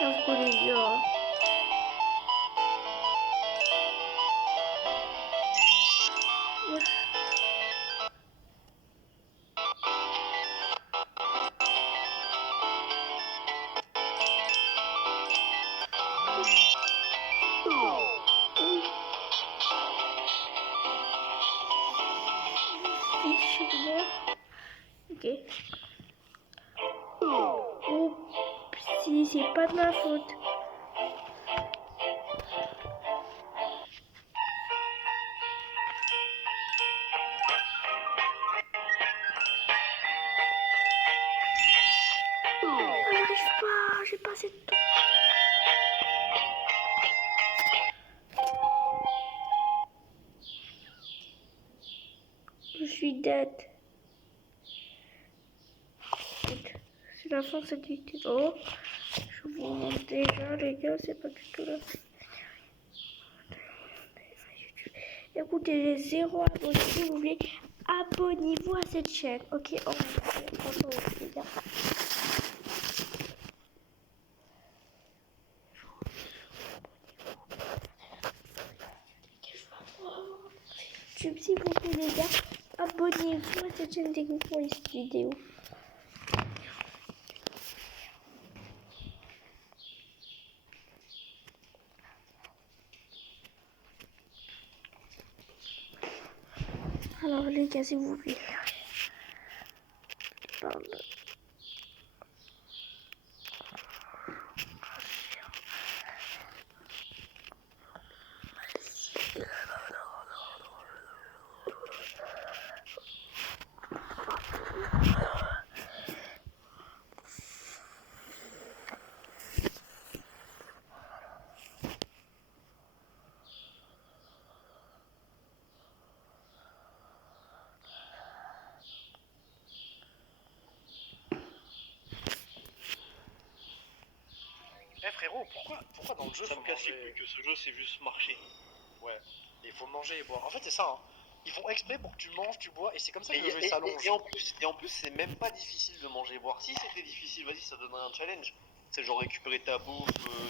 J'avoue les gars. Ok. Si c'est pas de ma faute. J'arrive pas, j'ai pas assez de temps. Je suis dead. C'est la fin de cette vidéo. Je vous montre déjà les gars, c'est pas du tout la fin. Écoutez, j'ai 0 abonnés, si vous voulez, abonnez-vous à cette chaîne. Ok, au revoir les gars. YouTube, s'il vous plaît les gars, abonnez-vous à cette chaîne dès que vous voyez cette vidéo. Alors les gars, s'il vous plaît. Pardon. Eh frérot, pourquoi dans le jeu Ça faut me casse les manger... couilles que ce jeu c'est juste marcher. Ouais, il faut manger et boire. En fait c'est ça, hein. Ils font exprès pour que tu manges, tu bois, et c'est comme ça que Et, le jeu et- s'allonge. et en plus c'est même pas difficile de manger et boire. Si c'était difficile, vas-y, ça donnerait un challenge. C'est genre récupérer ta bouffe,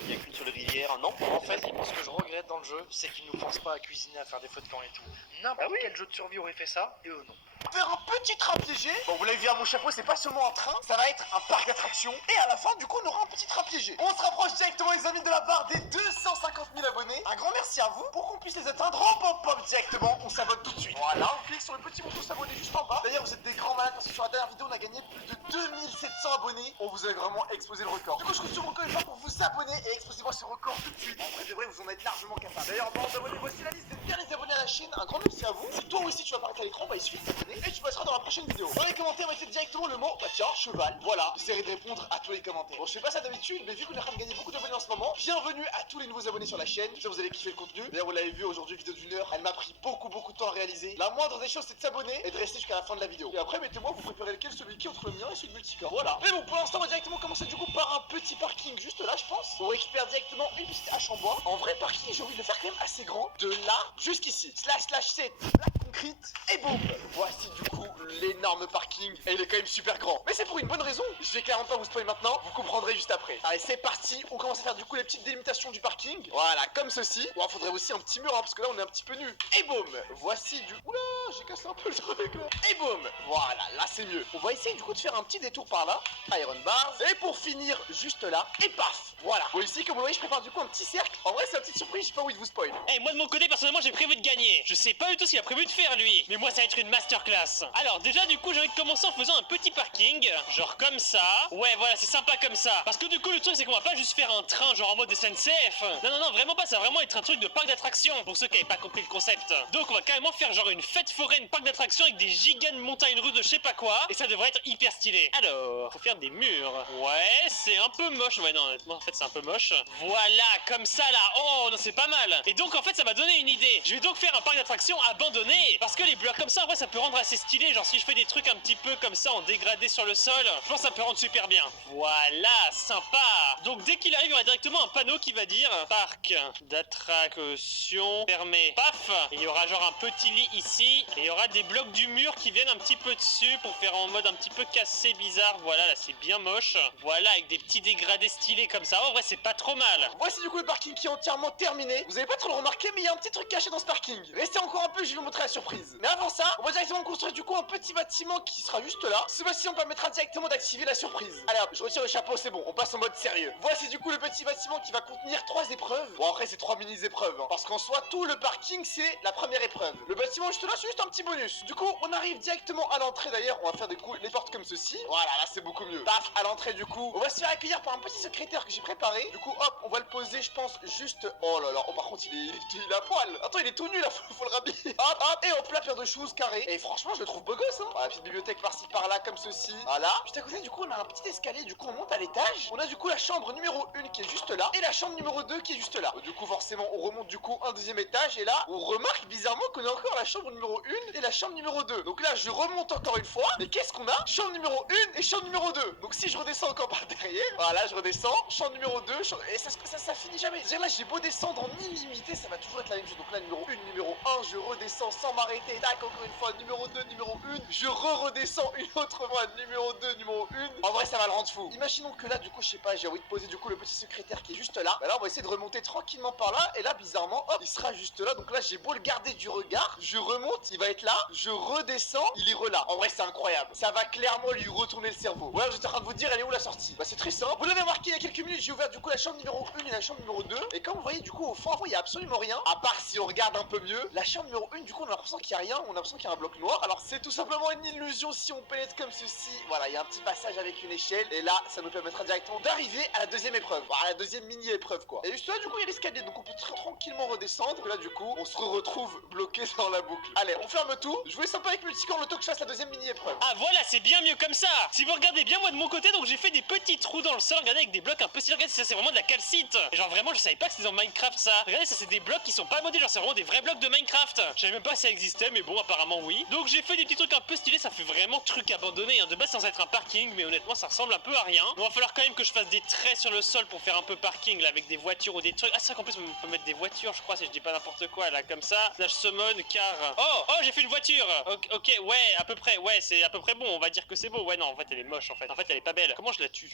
y a qu'une seule rivière, non? En fait, ce que je regrette dans le jeu, c'est qu'ils nous forcent pas à cuisiner, à faire des feux de camp et tout. N'importe Ah oui. quel jeu de survie aurait fait ça, et eux non. Faire un petit train piégé. Bon, vous l'avez vu à mon chapeau, c'est pas seulement un train, ça va être un parc d'attractions. Et à la fin, du coup, on aura un petit train piégé. On se rapproche directement, les amis, de la barre des 250 000 abonnés. Un grand merci à vous. Pour qu'on puisse les atteindre, hop, hop, hop, directement, on s'abonne tout de suite. Voilà, on clique sur le petit bouton s'abonner juste en bas. D'ailleurs, vous êtes des grands malades parce que sur la dernière vidéo, on a gagné plus de 2700 abonnés. On vous a vraiment explosé le record. Du coup, je compte sur vos commentaires pour vous abonner et explosez-moi ce record tout de suite. En vrai, de vrai, vous en êtes largement capable. D'ailleurs, en parlant d'abonnés, voici la liste des derniers abonnés à la chaîne. Un grand merci à vous. Si toi aussi tu vas apparaître à l'écran, bah il suffit de t'abonner et tu passeras dans la prochaine vidéo. Dans les commentaires, mettez directement le mot, bah tiens, cheval. Voilà, j'essaierai de répondre à tous les commentaires. Bon, je fais pas ça d'habitude, mais vu qu'on est en train de gagner beaucoup d'abonnés en ce moment, bienvenue à tous les nouveaux abonnés sur la chaîne. J'espère que vous allez kiffer le contenu. D'ailleurs, vous l'avez vu aujourd'hui, vidéo d'une heure. Elle m'a pris beaucoup de temps à réaliser. La moindre des choses, c'est de s'abonner et de rester jusqu'à la fin de la vidéo. Et après, mettez-moi, vous préférez lequel, celui qui entre le mien et celui de multicorps. Voilà. Mais bon, pour l'instant, on va directement commencer du coup par un petit parking juste là, je pense. On récupère directement une petite hache en bois. En vrai, parking, j'ai envie de le faire quand même assez grand. De là jusqu'ici. Slash 7. La concrete et boum. Voici du coup l'énorme parking. Et il est quand même super grand. Mais c'est pour une bonne raison. Je vais carrément pas vous spoiler maintenant. Vous comprendrez juste après. Allez, c'est parti. On commence à faire du coup les petites délimitations du parking. Voilà, comme ceci. Bon, il faudrait aussi un petit mur, hein, parce que là, on est un petit peu nu. Et boum. Voici du... Oula, j'ai cassé un peu le truc là. Et boum. Voilà, là c'est mieux. On va essayer du coup de faire un petit détour par là. Iron bars. Et pour finir, juste là. Et paf. Voilà. Bon, ici, comme vous voyez, je prépare du coup un petit cercle. En vrai, c'est une petite surprise. Je sais pas où il vous spoil. Eh, moi de mon côté, personnellement, j'ai prévu de gagner. Je sais pas du tout ce qu'il a prévu de faire, lui. Mais moi, ça va être une masterclass. Alors, déjà, du coup, j'ai envie de commencer en faisant un petit parking. Genre comme ça. Ouais, voilà, c'est sympa comme ça. Parce que du coup, le truc, c'est qu'on va pas juste faire un train, genre en mode SNCF. Non, vraiment pas. Ça va vraiment être un truc de parc d'attractions. Pour ceux qui avaient pas compris le concept. Donc, on va carrément faire genre une fête foraine, parc d'attractions avec des gigas de montagnes russes de je sais pas quoi. Et ça devrait être hyper stylé. Alors, faut faire des murs. Ouais, c'est un peu moche. Ouais, non, honnêtement, en fait, c'est un peu moche. Voilà, comme ça là. Oh, non, c'est pas mal. Et donc, en fait, ça m'a donné une idée. Je vais donc faire un parc d'attractions abandonné. stylé. Parce que les blocs comme ça, en vrai, ça peut rendre assez stylé. Genre, si je fais des trucs un petit peu comme ça en dégradé sur le sol, je pense que ça peut rendre super bien. Voilà, sympa. Donc, dès qu'il arrive, il y aura directement un panneau qui va dire parc d'attraction fermé. Paf. Et il y aura genre un petit lit ici. Et il y aura des blocs du mur qui viennent un petit peu dessus pour faire en mode un petit peu cassé, bizarre. Voilà, là, c'est bien moche. Voilà, avec des petits dégradés stylés comme ça. En vrai, c'est pas trop mal. Voici du coup le parking qui est entièrement terminé. Vous avez pas trop le remarqué, mais il y a un petit truc caché dans ce parking. Restez encore un peu, je vais vous montrer la surprise. Mais avant ça, on va directement construire du coup un petit bâtiment qui sera juste là. Ce bâtiment permettra directement d'activer la surprise. Allez hop, je retire le chapeau, c'est bon, on passe en mode sérieux. Voici du coup le petit bâtiment qui va contenir 3 épreuves. Bon après c'est 3 mini-épreuves, hein, parce qu'en soi tout le parking c'est la première épreuve. Le bâtiment juste là c'est juste un petit bonus. Du coup on arrive directement à l'entrée d'ailleurs, on va faire du coup les portes comme ceci. Voilà, là c'est beaucoup mieux. Paf, à l'entrée du coup, on va se faire accueillir par un petit secrétaire que j'ai préparé. Du coup hop, on va le poser je pense juste... Oh là là, oh par contre il est à poil. Attends il est tout nu là, faut le rhabiller. Hop hop, et hop, la paire de choses carré. Et franchement je le trouve beau gosse hein. Voilà, petite bibliothèque par-ci par-là comme ceci. Voilà. Juste à côté du coup on a un petit escalier, du coup on monte à l'étage. On a du coup la chambre numéro 1 qui est juste là. Et la chambre numéro 2 qui est juste là. Du coup forcément on remonte du coup un deuxième étage. Et là on remarque bizarrement qu'on a encore la chambre numéro 1 et la chambre numéro 2. Donc là je remonte encore une fois. Et qu'est-ce qu'on a? Chambre numéro 1 et chambre numéro 2. Donc si je redescends encore par derrière, voilà je redescends. Chambre numéro 2, et ça finit jamais. C'est-à-dire là j'ai beau descendre en illimité, ça va toujours être la même chose. Donc là numéro 1, numéro 1, je redescends sans m'arrêter. Tac, encore une fois, numéro 2, numéro 1. Je redescends une autre fois, numéro 2, numéro 1. En vrai ça va le rendre fou. Imaginons que là du coup je sais pas, j'ai envie de poser du coup le petit secrétaire qui est juste là. Bah là on va essayer de remonter tranquillement par là. Et là bizarrement, hop, il sera juste là. Donc là j'ai beau le garder du regard, je remonte, il va être là. Je redescends, il est là. En vrai c'est incroyable. Ça va clairement lui retourner le cerveau. Ouais, j'étais en train de vous dire, elle est où la sortie? Bah c'est très simple. Vous l'avez remarqué il y a quelques minutes, j'ai ouvert du coup la chambre numéro 1 et la chambre numéro 2. Et comme vous voyez du coup au fond il y a absolument rien. À part si on regarde un peu mieux. La chambre numéro 1 du coup on a l'impression qu'il y a rien. On a l'impression qu'il y a un bloc noir. Alors c'est tout simplement une illusion si on pénètre comme ceci. Voilà, il y a un petit passage avec une échelle. Et là ça nous permettra directement d'arriver à la deuxième épreuve. Voilà, la deuxième mini épreuve quoi. Et juste là du coup il y a l'escalier. Donc on peut tranquillement redescendre. Et là du coup on se retrouve bloqué dans la boucle. Allez on ferme tout. Je voulais sympa avec Multicore le temps que je fasse la deuxième mini épreuve. Ah voilà, c'est bien mieux comme ça. Si vous regardez bien moi de mon côté, donc j'ai fait des petits trous dans le sol, regardez avec des blocs un peu stylés. Regardez, ça c'est vraiment de la calcite. Et genre vraiment je savais pas que c'était dans Minecraft ça. Regardez, ça c'est des blocs qui sont pas modés, genre c'est vraiment des vrais blocs de Minecraft. Je savais même pas si ça existait, mais bon apparemment oui. Donc j'ai fait des petits trucs un peu stylés, ça fait vraiment truc abandonné hein. De base c'est censé être un parking, mais honnêtement ça ressemble un peu à rien. Donc va falloir quand même que je fasse des traits sur le sol pour faire un peu parking là avec des voitures ou des trucs. Ah c'est vrai qu'en plus on peut mettre des voitures je crois si je dis pas n'importe quoi là comme ça. Slash summon car... Oh j'ai fait une voiture. Ok ouais à peu près, ouais c'est à peu près bon, on va dire que c'est beau. Ouais non en fait elle est moche en fait elle est pas belle. Comment je la tue?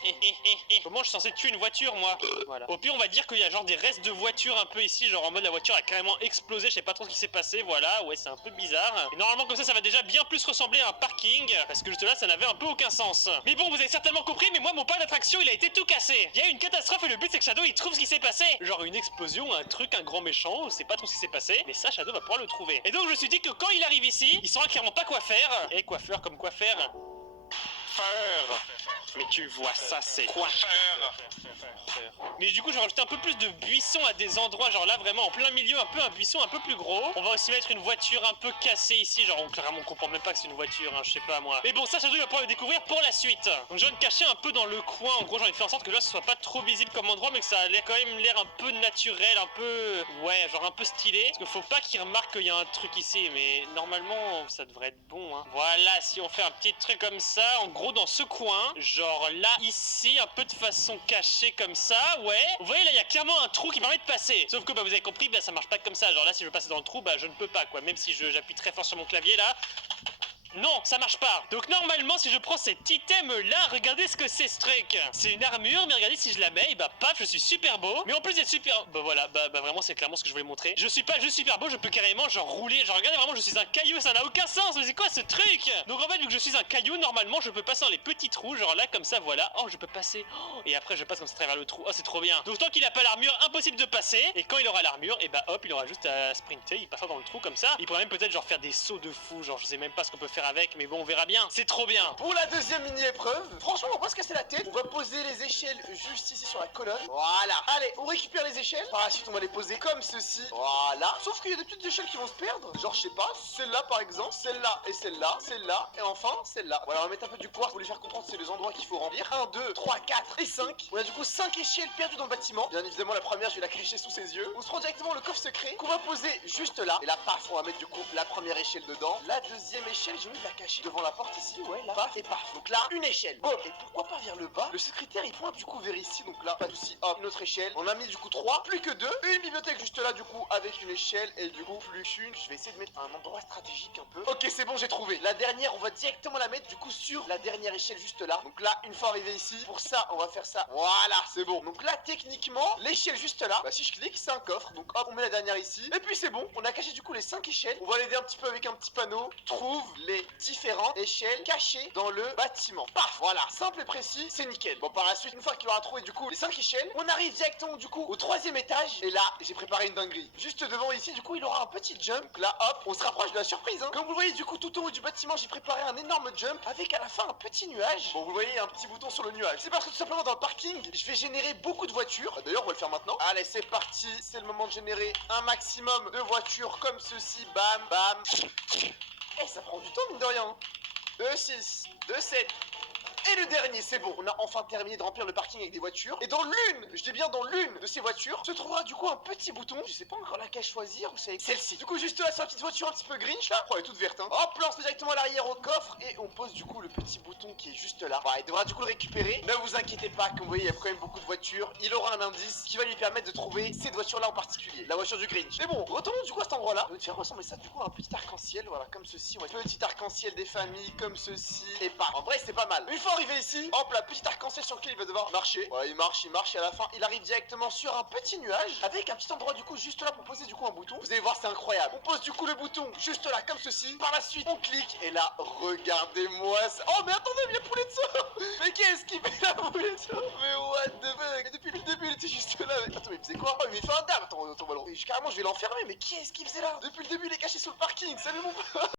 Comment je suis censé tuer une voiture moi? Voilà. Au pire on va dire qu'il y a genre des restes de voitures un peu ici, genre en mode la voiture a carrément explosé, je sais pas trop ce qui s'est passé, voilà, ouais c'est un peu bizarre. Et normalement comme ça va déjà bien plus ressembler à un parking, parce que juste là ça n'avait un peu aucun sens. Mais bon vous avez certainement compris, mais moi mon parc d'attraction il a été tout cassé. Il y a eu une catastrophe et le but c'est que Shadow il trouve ce qui s'est passé. Genre une explosion, un truc, un grand méchant, on sait pas trop ce qui s'est passé, mais ça Shadow va pouvoir le trouver. Et donc je me suis dit que quand il arrive ici, il saura clairement pas quoi faire. Et coiffeur comme quoi faire. Mais tu vois ça c'est quoi? Mais du coup je vais rajouter un peu plus de buissons à des endroits, genre là vraiment en plein milieu, un peu un buisson un peu plus gros. On va aussi mettre une voiture un peu cassée ici, genre clairement on comprend même pas que c'est une voiture hein, je sais pas moi. Mais bon ça Shadow il va pouvoir le découvrir pour la suite. Donc je vais me cacher un peu dans le coin, en gros j'ai envie de faire en sorte que là ce soit pas trop visible comme endroit, mais que ça ait quand même l'air un peu naturel, un peu... Ouais genre un peu stylé. Parce qu'il faut pas qu'il remarque qu'il y a un truc ici, mais normalement ça devrait être bon hein. Voilà, si on fait un petit truc comme ça, en gros dans ce coin, genre là ici un peu de façon cachée comme ça, ouais. Vous voyez là il y a clairement un trou qui permet de passer. Sauf que bah vous avez compris, bah ça marche pas comme ça. Genre là si je veux passer dans le trou, bah je ne peux pas quoi. Même si j'appuie très fort sur mon clavier là. Non, ça marche pas. Donc normalement si je prends cet item là, regardez ce que c'est ce truc. C'est une armure, mais regardez si je la mets, et bah paf, je suis super beau. Mais en plus d'être super... Bah voilà, bah vraiment c'est clairement ce que je voulais montrer. Je suis pas juste super beau, je peux carrément genre rouler. Genre regardez vraiment je suis un caillou, ça n'a aucun sens. Mais c'est quoi ce truc? Donc en fait vu que je suis un caillou, normalement je peux passer dans les petits trous. Genre là comme ça voilà. Oh je peux passer. Oh, et après je passe comme ça à travers le trou. Oh c'est trop bien. Donc tant qu'il a pas l'armure, impossible de passer. Et quand il aura l'armure, et bah hop il aura juste à sprinter. Il passera dans le trou comme ça. Il pourrait même peut-être genre faire des sauts de fou. Genre je sais même pas ce qu'on peut faire avec, mais bon, on verra bien. C'est trop bien. Pour la deuxième mini-épreuve, franchement, on va pas se casser la tête. On va poser les échelles juste ici sur la colonne. Voilà. Allez, on récupère les échelles. Par la suite, on va les poser comme ceci. Voilà. Sauf qu'il y a des petites échelles qui vont se perdre. Genre, je sais pas, celle-là par exemple, celle-là et celle-là, celle-là et enfin celle-là. Voilà, on va mettre un peu du quartz pour les faire comprendre c'est les endroits qu'il faut remplir. 1, 2, 3, 4 et 5. On a du coup 5 échelles perdues dans le bâtiment. Bien évidemment, la première, je vais la clicher sous ses yeux. On se prend directement le coffre secret qu'on va poser juste là. Et là, paf, on va mettre du coup la première échelle dedans. La deuxième échelle, j'ai envie de la cacher devant la porte ici. Ouais, là, paf et paf. Donc là, une échelle. Bon, et pourquoi pas vers le bas? Le secrétaire, il pointe du coup vers ici. Donc là, pas de souci. Hop, une autre échelle. On a mis du coup 3, plus que 2. Une bibliothèque juste là, du coup, avec une échelle. Et du coup, plus qu'une. Je vais essayer de mettre un endroit stratégique un peu. Ok, c'est bon, j'ai trouvé. La dernière, on va directement la mettre du coup sur la dernière échelle juste là. Donc là, une fois arrivé ici, pour ça, on va faire ça. Voilà, c'est bon. Donc là, techniquement, l'échelle juste là, bah si je clique, c'est un coffre. Donc hop, on met la dernière ici. Et puis c'est bon, on a caché du coup les 5 échelles. On va l'aider un petit peu avec un petit panneau. Trouve les différentes échelles cachées dans le bâtiment. Paf, voilà, simple et précis, c'est nickel. Bon, par la suite, une fois qu'il aura trouvé du coup les 5 échelles, on arrive directement du coup au 3e étage. Et là, j'ai préparé une dinguerie. Juste devant ici, du coup, il aura un petit jump. Là, hop, on se rapproche de la surprise, hein. Comme vous le voyez, du coup, tout en haut du bâtiment, j'ai préparé un énorme jump avec à la fin un petit nuage. Bon, vous voyez, un petit bouton sur le nuage. C'est parce que tout simplement dans le parking, je vais générer beaucoup de voitures. D'ailleurs, on va le faire maintenant. Allez, c'est parti. C'est le moment de générer un maximum de voitures comme ceci. Bam, bam. Eh, ça prend du temps, mine de rien. 2, 6, 2, 7. Et le dernier, c'est bon, on a enfin terminé de remplir le parking avec des voitures. Et dans l'une, je dis bien dans l'une de ces voitures, se trouvera du coup un petit bouton. Je sais pas encore laquelle choisir ou c'est celle-ci. Du coup, juste là, sur la petite voiture un petit peu Grinch là. Oh, elle est toute verte, hein. Hop, là, on se met directement à l'arrière au coffre. Et on pose du coup le petit bouton qui est juste là. Voilà, il devra du coup le récupérer. Ne vous inquiétez pas, comme vous voyez, il y a quand même beaucoup de voitures. Il aura un indice qui va lui permettre de trouver cette voiture-là en particulier. La voiture du Grinch. Mais bon, retournons du coup à cet endroit-là. On va faire ressembler ça du coup à un petit arc-en-ciel. Voilà, comme ceci. On va petit arc-en-ciel des familles, comme ceci. Et pas. En vrai, c'est pas mal. Une fois arrivé ici, hop, la petite arc-en-ciel sur lequel il va devoir marcher. Voilà, il marche, et à la fin, il arrive directement sur un petit nuage avec un petit endroit du coup juste là pour poser du coup un bouton. Vous allez voir, c'est incroyable. On pose du coup le bouton juste là, comme ceci. Par la suite, on clique et là, regardez-moi ça. Oh, mais attendez, mais il y a poulet de ça. Mais qu'est-ce qu'il fait la poulet de ça? Mais what the fuck? Mais depuis le début, il était juste là. Mais... attends, mais il faisait quoi? Oh, mais il fait un dab. Attends, ballon. Carrément, je vais l'enfermer. Mais qu'est-ce qu'il faisait là? Depuis le début, il est caché sous le parking. Salut mon pote.